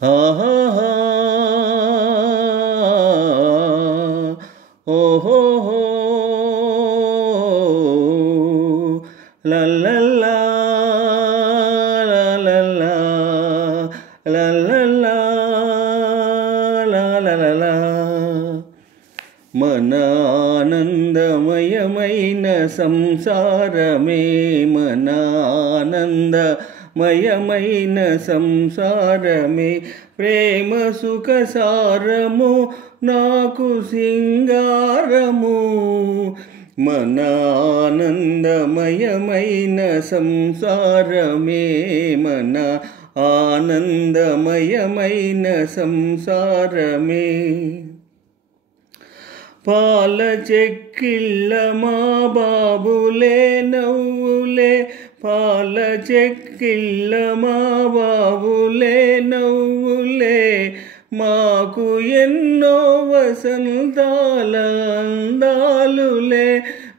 ఆహాహా ఓహోహో లల్లల్లా లల్లల్లా లల్లల్లా లల్లల్లా మన ఆనందమయమైన సంసారమే మన ఆనందమయమైన సంసారమే ప్రేమ సుఖ సారము నాకు సింగారము మన ఆనందమయమైన సంసారమే మన ఆనందమయమైన సంసారమే పాల చెక్కిళ్ళ మా బాబులే నవ్వులే పాల చెక్కిళ్ళ మా బాబులే నవ్వులే మాకు ఎన్నో వసంతాల అందాలులే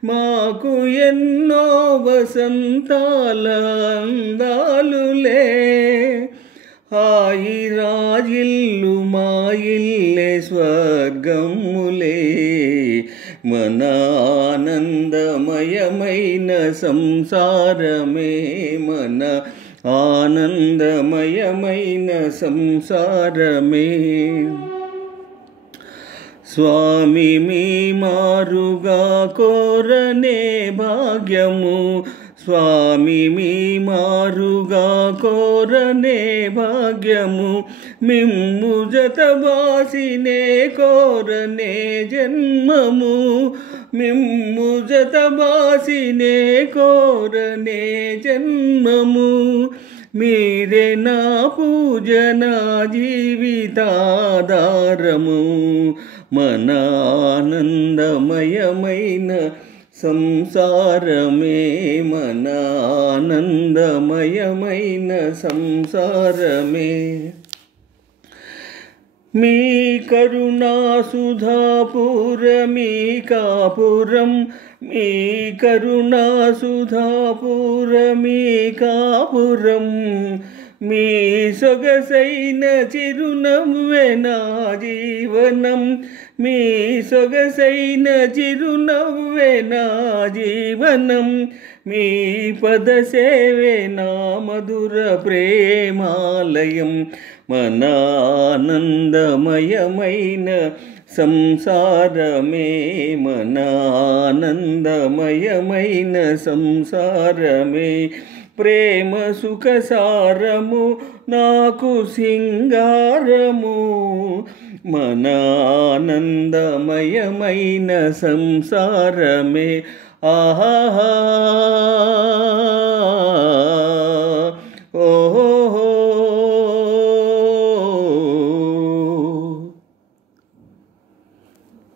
మాకు ఎన్నో వసంతాల అందాలులే హాయి రాజిల్లు మా ఇల్లే స్వర్గములే మన ఆనందమయమైన సంసారమే మన ఆనందమయమైన సంసారమే స్వామి మీ మారుగా కోరనే భాగ్యము స్వామి మీ మారుగా కోరనే భాగ్యము మిమ్ము జతబాసినే కోరనే జన్మము మిమ్ము జతబాసినే కోరనే జన్మము మీరే నా పూజన జీవితాధారము మన ఆనందమయమైన సంసారమే మన ఆనందమయమైన సంసారమే మీ కరుణా సుధాపురమీ కాపురం మీ కరుణా సుధాపురమీ కాపురం మీ సొగసైన చిరునవ్వే నా జీవనం మీ సొగసైన చిరునవ్వే నా జీవనం మీ పదసేవే నా మధుర ప్రేమాలయం మన ఆనందమయమైన సంసారమే మన ఆనందమయమైన సంసారమే ప్రేమ సుఖ సారము నాకు సింగారము మన ఆనందమయమైన సంసారమే ఆహా ఓహో